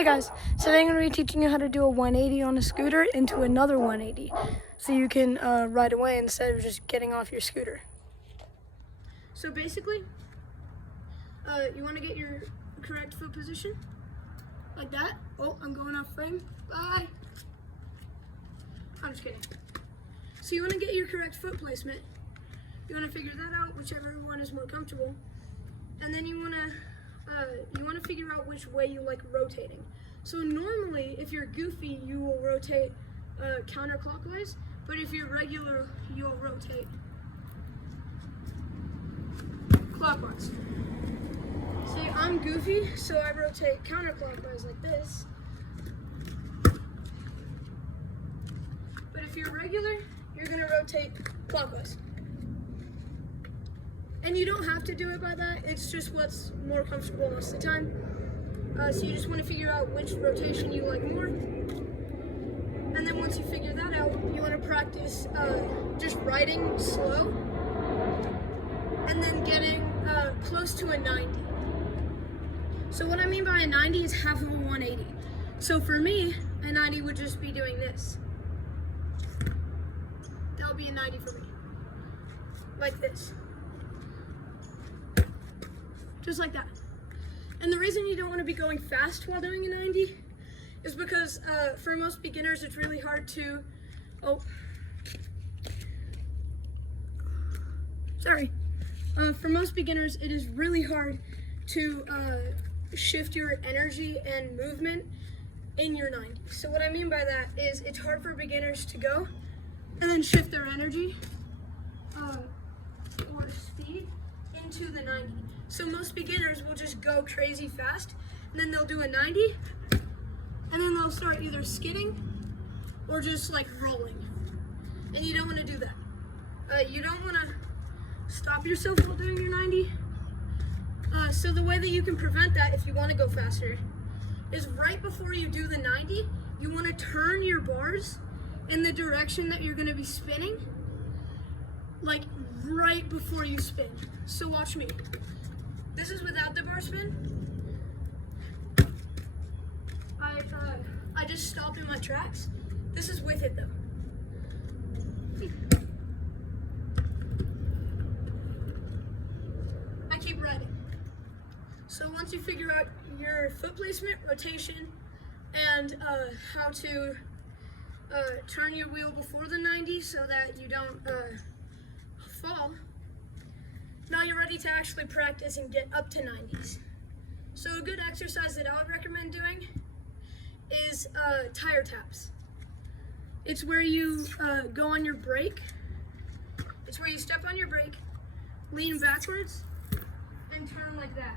Hey guys, today I'm going to be teaching you how to do a 180 on a scooter into another 180 so you can ride away instead of just getting off your scooter. So basically, you want to get your correct foot position, like that. Oh, I'm going off frame, bye. I'm just kidding. So you want to get your correct foot placement. You want to figure that out, whichever one is more comfortable. And then you want to figure out which way you like rotating. So normally, if you're goofy, you will rotate counterclockwise, but if you're regular, you'll rotate clockwise. Say I'm goofy, so I rotate counterclockwise like this. But if you're regular, you're gonna rotate clockwise. And you don't have to do it by that, it's just what's more comfortable most of the time. So you just want to figure out which rotation you like more. And then once you figure that out, you want to practice just riding slow and then getting close to a 90. So what I mean by a 90 is half of a 180. So for me, a 90 would just be doing this. That would be a 90 for me. Like this. Just like that. And the reason you don't want to be going fast while doing a 90 is because for most beginners it's really hard to, for most beginners it is really hard to shift your energy and movement in your 90. So what I mean by that is it's hard for beginners to go and then shift their energy or speed into the 90. So most beginners will just go crazy fast, and then they'll do a 90, and then they'll start either skidding or just like rolling. And you don't want to do that. You don't want to stop yourself while doing your 90. So the way that you can prevent that if you want to go faster is right before you do the 90, you want to turn your bars in the direction that you're going to be spinning, like right before you spin. So watch me. This is without the bar spin. I just stopped in my tracks. This is with it though. I keep riding. So once you figure out your foot placement, rotation, and how to turn your wheel before the 90 so that you don't fall, now you're ready to actually practice and get up to 90s. So a good exercise that I would recommend doing is tire taps. It's where you go on your brake. It's where you step on your brake, lean backwards, and turn like that.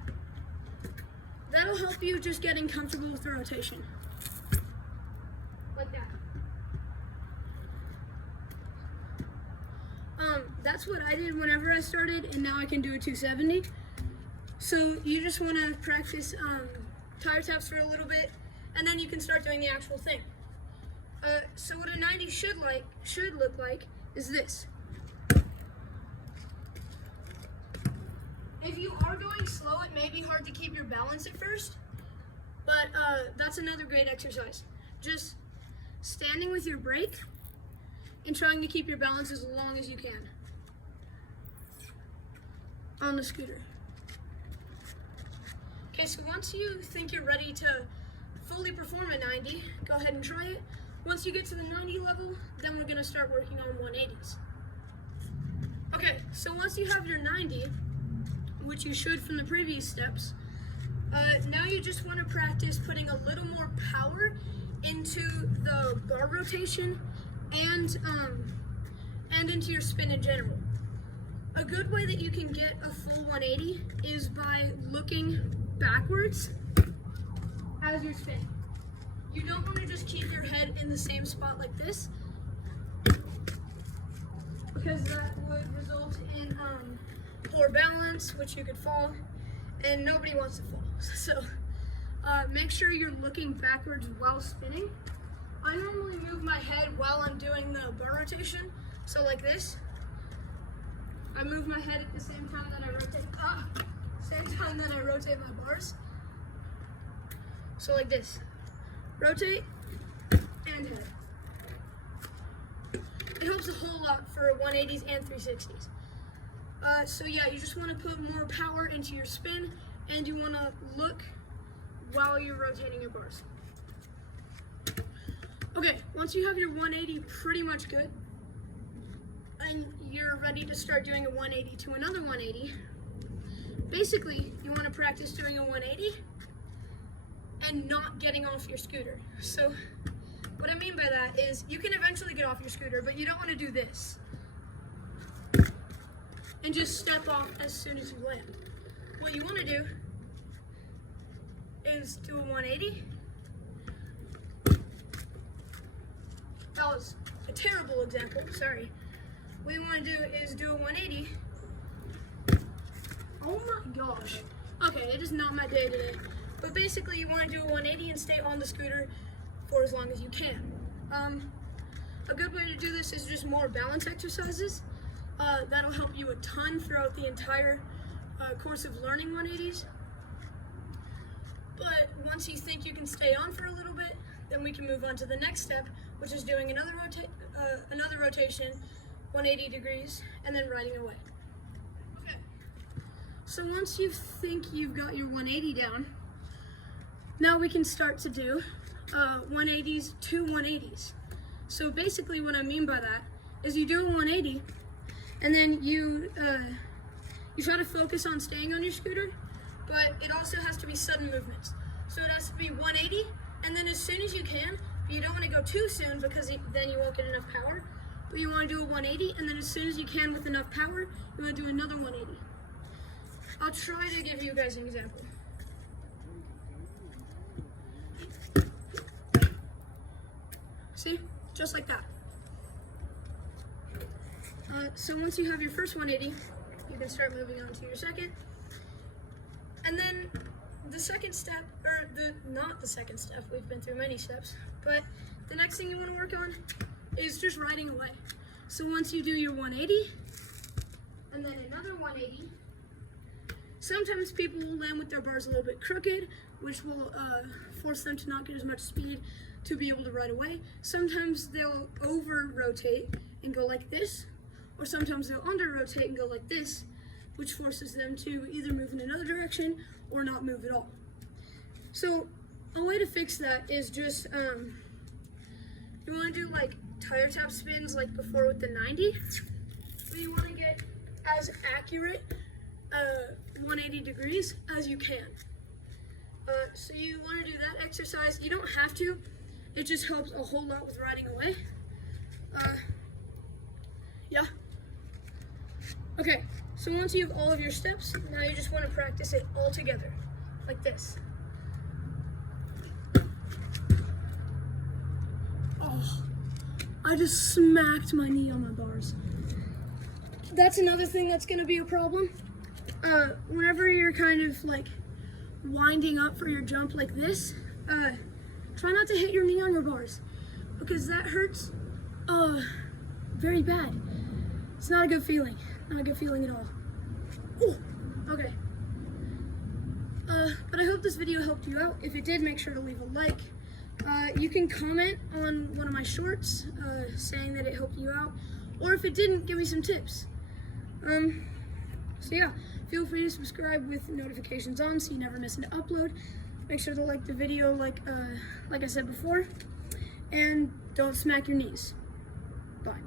That'll help you just getting comfortable with the rotation. Like that. That's what I did whenever I started, and now I can do a 270. So you just want to practice tire taps for a little bit, and then you can start doing the actual thing. So what a 90 should look like is this. If you are going slow, it may be hard to keep your balance at first, but that's another great exercise. Just standing with your brake and trying to keep your balance as long as you can on the scooter. Okay, so once you think you're ready to fully perform a 90, go ahead and try it. Once you get to the 90 level, then we're gonna start working on 180s. Okay, so once you have your 90, which you should from the previous steps, now you just wanna practice putting a little more power into the bar rotation and into your spin in general. A good way that you can get a full 180 is by looking backwards as you're spinning. You don't want to just keep your head in the same spot like this, because that would result in poor balance, which you could fall, and nobody wants to fall. So make sure you're looking backwards while spinning. I normally move my head while I'm doing the bar rotation, so like this. I move my head at the same time that I rotate my bars. So like this. rotate, and head. It helps a whole lot for 180s and 360s. So yeah, you just want to put more power into your spin, and you want to look while you're rotating your bars. Okay, once you have your 180 pretty much good, and you're ready to start doing a 180 to another 180, basically you want to practice doing a 180 and not getting off your scooter. So what I mean by that is you can eventually get off your scooter, but you don't want to do this and just step off as soon as you land. What you want to do is do a 180. That was a terrible example, sorry. What you want to do is do a 180. Oh my gosh. Okay, it is not my day today. But basically you want to do a 180 and stay on the scooter for as long as you can. A good way to do this is just more balance exercises. That'll help you a ton throughout the entire course of learning 180s. But once you think you can stay on for a little bit, then we can move on to the next step, which is doing another rotation, 180 degrees, and then riding away. Okay. So once you think you've got your 180 down, now we can start to do 180s to 180s. So basically what I mean by that is you do a 180, and then you try to focus on staying on your scooter, but it also has to be sudden movements. So it has to be 180, and then as soon as you can, but you don't want to go too soon because then you won't get enough power, but you want to do a 180, and then as soon as you can with enough power, you want to do another 180. I'll try to give you guys an example. See? Just like that. So once you have your first 180, you can start moving on to your second. And then the second step, or not the second step, we've been through many steps, but the next thing you want to work on is just riding away. So once you do your 180, and then another 180, sometimes people will land with their bars a little bit crooked, which will force them to not get as much speed to be able to ride away. Sometimes they'll over-rotate and go like this, or sometimes they'll under-rotate and go like this, which forces them to either move in another direction or not move at all. So a way to fix that is just, you want to do like tire tap spins like before with the 90, but you want to get as accurate 180 degrees as you can. So you want to do that exercise. You don't have to. It just helps a whole lot with riding away. Yeah. Okay, so once you have all of your steps, now you just want to practice it all together, like this. Oh, I just smacked my knee on my bars. That's another thing that's going to be a problem. Whenever you're kind of like winding up for your jump like this, try not to hit your knee on your bars, because that hurts very bad. It's not a good feeling. Not a good feeling at all. Ooh, okay. But I hope this video helped you out. If it did, make sure to leave a like. You can comment on one of my shorts saying that it helped you out, or if it didn't, give me some tips. So yeah, feel free to subscribe with notifications on so you never miss an upload. Make sure to like the video like I said before, and don't smack your knees. Bye.